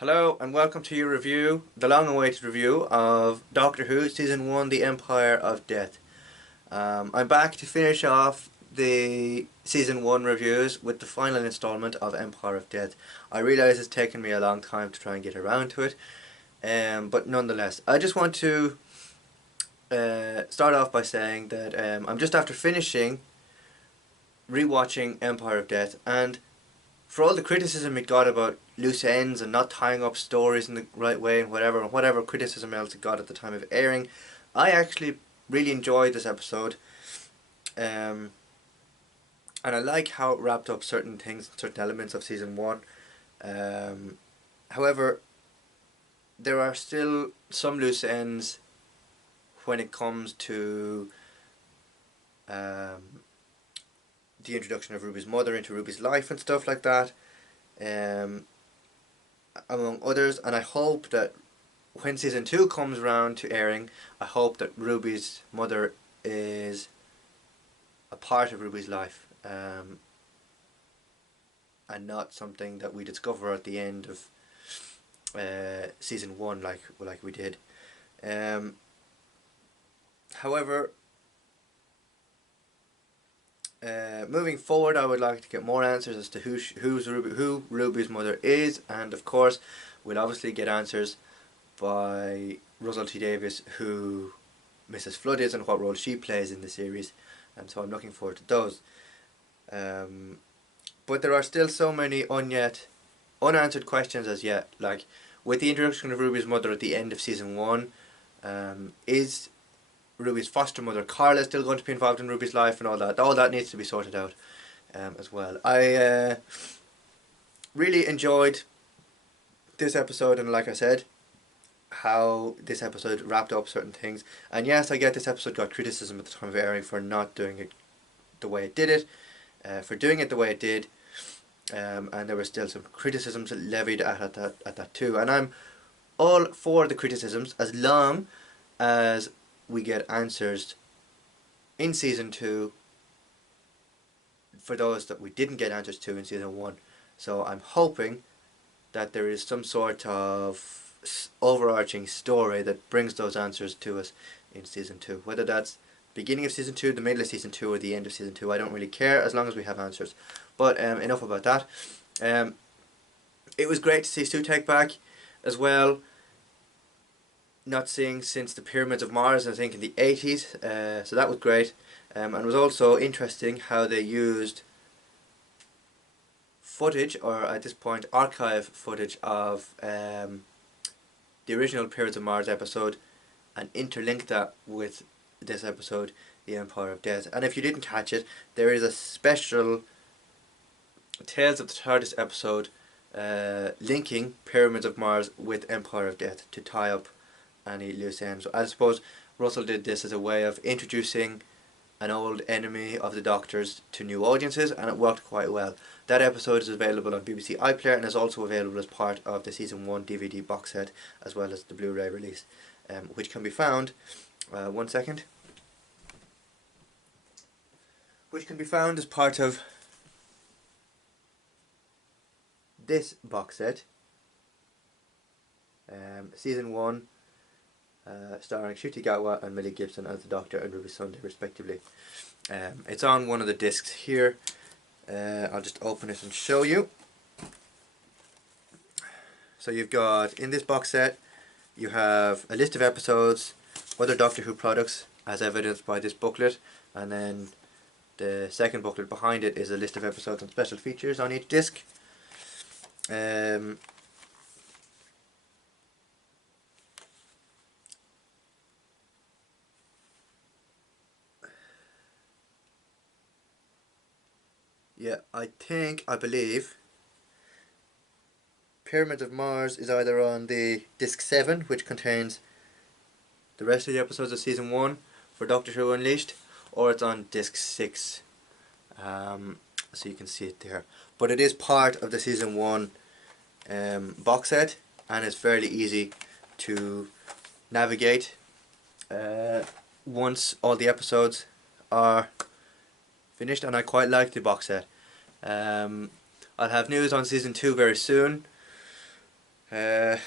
Hello and welcome to your review, the long-awaited review of Doctor Who Season 1, The Empire of Death. I'm back to finish off the Season 1 reviews with the final installment of Empire of Death. I realise it's taken me a long time to try and get around to it, but nonetheless, I just want to start off by saying that I'm just after finishing rewatching Empire of Death, and for all the criticism it got about loose ends and not tying up stories in the right way and whatever criticism else it got at the time of airing, I actually really enjoyed this episode, and I like how it wrapped up certain things, certain elements of season 1. However, there are still some loose ends when it comes to the introduction of Ruby's mother into Ruby's life and stuff like that, among others. And I hope that when season 2 comes around to airing, I hope that Ruby's mother is a part of Ruby's life, and not something that we discover at the end of season 1 like we did. However, moving forward, I would like to get more answers as to who Ruby's mother is, and of course we'll obviously get answers by Russell T Davies who Mrs. Flood is and what role she plays in the series, and so I'm looking forward to those. But there are still so many unanswered questions as yet, like with the introduction of Ruby's mother at the end of season 1. Is Ruby's foster mother Carla still going to be involved in Ruby's life, and all that needs to be sorted out as well. I really enjoyed this episode, and like I said, how this episode wrapped up certain things. And yes, I get this episode got criticism at the time of airing for not doing it the way it did it, for doing it the way it did, and there were still some criticisms levied at that too, and I'm all for the criticisms as long as we get answers in season 2 for those that we didn't get answers to in season 1. So I'm hoping that there is some sort of overarching story that brings those answers to us in season 2. Whether that's beginning of season 2, the middle of season 2, or the end of season 2, I don't really care as long as we have answers. But enough about that. It was great to see Sutekh back as well. Not seeing since the Pyramids of Mars, I think in the 80s, so that was great. And it was also interesting how they used footage, or at this point archive footage, of the original Pyramids of Mars episode and interlinked that with this episode, The Empire of Death. And if you didn't catch it, there is a special Tales of the TARDIS episode linking Pyramids of Mars with Empire of Death to tie up any loose ends. So I suppose Russell did this as a way of introducing an old enemy of the Doctor's to new audiences, and it worked quite well. That episode is available on BBC iPlayer and is also available as part of the season 1 DVD box set, as well as the Blu-ray release, which can be found which can be found as part of this box set, season 1, starring Ncuti Gatwa and Millie Gibson as the Doctor and Ruby Sunday respectively. It's on one of the discs here. I'll just open it and show you. So you've got, in this box set, you have a list of episodes, other Doctor Who products as evidenced by this booklet, and then the second booklet behind it is a list of episodes and special features on each disc. Yeah, I believe Pyramids of Mars is either on the disc 7, which contains the rest of the episodes of season 1 for Doctor Who Unleashed, or it's on disc 6, so you can see it there. But it is part of the season 1 box set, and it's fairly easy to navigate once all the episodes are finished, and I quite like the box set. I'll have news on season 2 very soon, And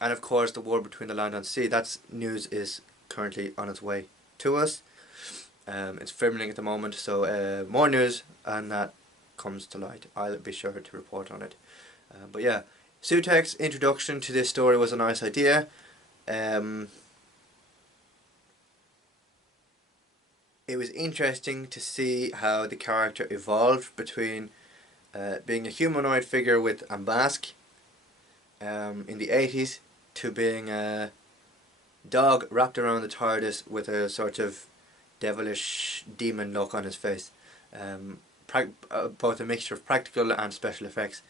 of course, the war between the land and sea. That's news is currently on its way to us. It's filming at the moment, so more news and that comes to light. I'll be sure to report on it. But yeah, Sutek's introduction to this story was a nice idea. It was interesting to see how the character evolved between being a humanoid figure with a mask in the 80s to being a dog wrapped around the TARDIS with a sort of devilish demon look on his face. Both a mixture of practical and special effects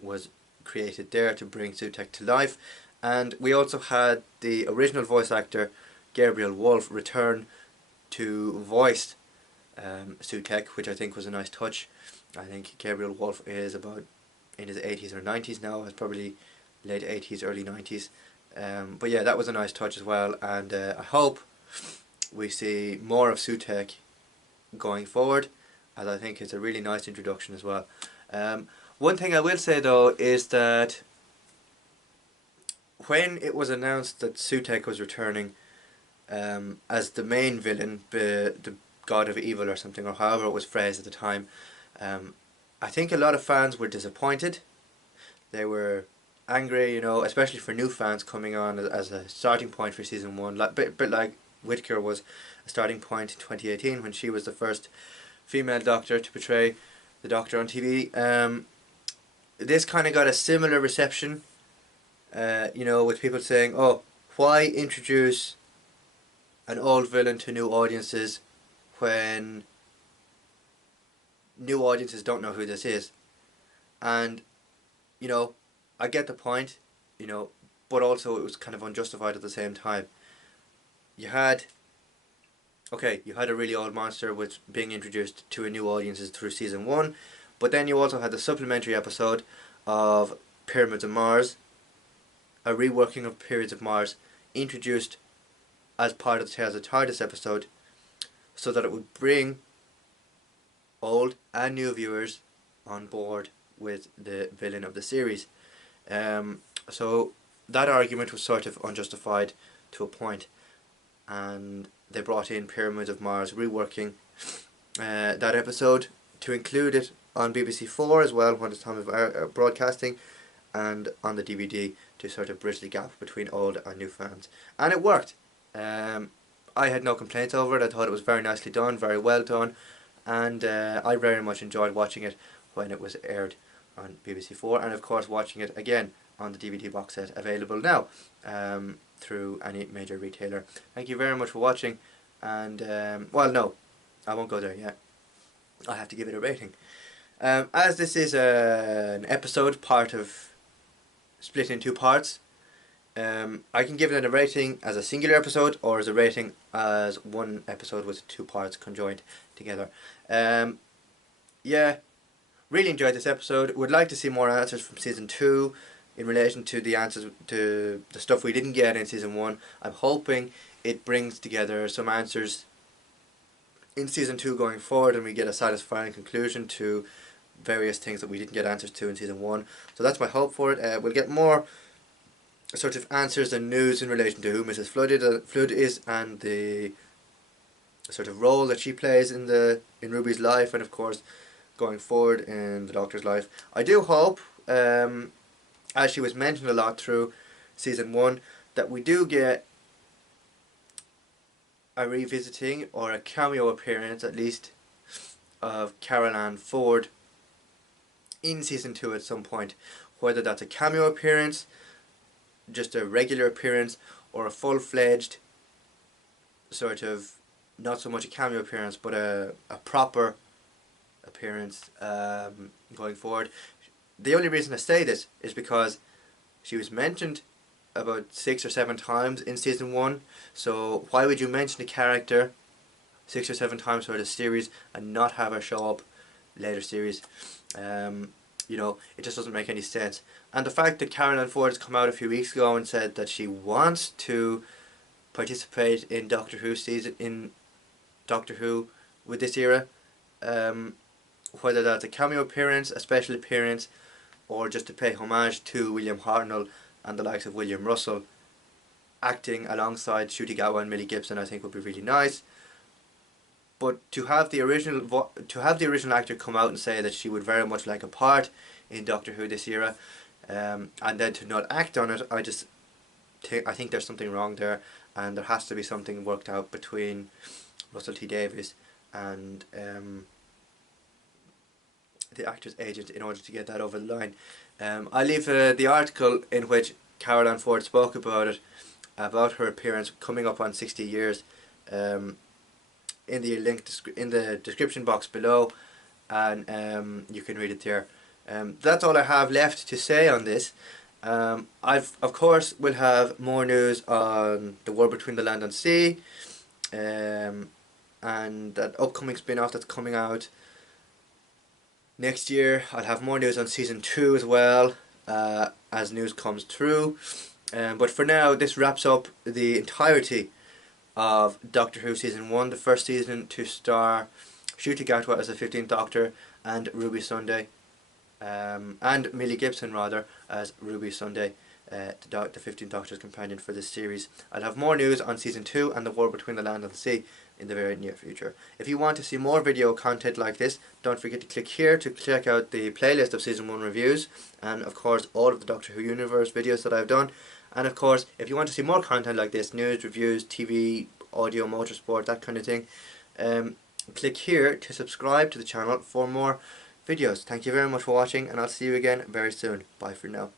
was created there to bring Sutek to life. And we also had the original voice actor Gabriel Wolf return to voice Sutek, which I think was a nice touch. I think Gabriel Wolf is about in his 80s or 90s now. It's probably late 80s, early 90s. But yeah, that was a nice touch as well, and I hope we see more of Sutek going forward, as I think it's a really nice introduction as well. One thing I will say though is that when it was announced that Sutek was returning as the main villain, the god of evil or something, or however it was phrased at the time, I think a lot of fans were disappointed. They were angry, you know, especially for new fans coming on as a starting point for season 1, bit like Whittaker was a starting point in 2018 when she was the first female Doctor to portray the Doctor on TV. This kind of got a similar reception, you know, with people saying, oh, why introduce an old villain to new audiences when new audiences don't know who this is? And, you know, I get the point, you know, but also it was kind of unjustified at the same time. You had a really old monster which being introduced to a new audiences through season 1, but then you also had the supplementary episode of Pyramids of Mars, a reworking of Periods of Mars, introduced as part of the Tales of TARDIS episode, so that it would bring old and new viewers on board with the villain of the series. So that argument was sort of unjustified to a point, and they brought in Pyramids of Mars, reworking that episode to include it on BBC4 as well when it's time of broadcasting, and on the DVD to sort of bridge the gap between old and new fans. And it worked. I had no complaints over it. I thought it was very nicely done, very well done, and I very much enjoyed watching it when it was aired on BBC4, and of course watching it again on the DVD box set available now through any major retailer. Thank you very much for watching, and well, no, I won't go there yet. I have to give it a rating. As this is an episode part of split in 2 parts, I can give it a rating as a singular episode or as a rating as one episode with 2 parts conjoined together. Yeah, really enjoyed this episode. Would like to see more answers from season 2 in relation to the answers to the stuff we didn't get in season 1. I'm hoping it brings together some answers in season 2 going forward, and we get a satisfying conclusion to various things that we didn't get answers to in season 1. So that's my hope for it. We'll get more sort of answers and news in relation to who Mrs. Flood is, and the sort of role that she plays in Ruby's life, and of course going forward in the Doctor's life. I do hope, as she was mentioned a lot through season 1, that we do get a revisiting or a cameo appearance at least of Carol Ann Ford in season 2 at some point. Whether that's a cameo appearance, just a regular appearance, or a full-fledged sort of, not so much a cameo appearance, but a proper appearance going forward. The only reason I say this is because she was mentioned about 6 or 7 times in season 1, so why would you mention a character 6 or 7 times for the series and not have her show up later series? You know, it just doesn't make any sense. And the fact that Carol Ann Ford has come out a few weeks ago and said that she wants to participate in Doctor Who season, in Doctor Who with this era, whether that's a cameo appearance, a special appearance, or just to pay homage to William Hartnell and the likes of William Russell acting alongside Ncuti Gatwa and Millie Gibson, I think would be really nice. But to have the original actor come out and say that she would very much like a part in Doctor Who this era, and then to not act on it, I think there's something wrong there, and there has to be something worked out between Russell T Davies and the actor's agent in order to get that over the line. I leave the article in which Caroline Ford spoke about it, about her appearance coming up on 60 years, in the link in the description box below, and you can read it there. That's all I have left to say on this. I've of course will have more news on the War Between the Land and Sea, and that upcoming spin-off that's coming out next year. I'll have more news on season 2 as well, as news comes through. But for now, this wraps up the entirety of Doctor Who season 1, the first season to star Ncuti Gatwa as the 15th Doctor and Ruby Sunday, and Millie Gibson rather as Ruby Sunday, the 15th Doctor's companion for this series. I'll have more news on season 2 and the War Between the Land and the Sea in the very near future. If you want to see more video content like this, don't forget to click here to check out the playlist of season 1 reviews, and of course all of the Doctor Who Universe videos that I've done. And of course, if you want to see more content like this, news, reviews, TV, audio, motorsport, that kind of thing, click here to subscribe to the channel for more videos. Thank you very much for watching, and I'll see you again very soon. Bye for now.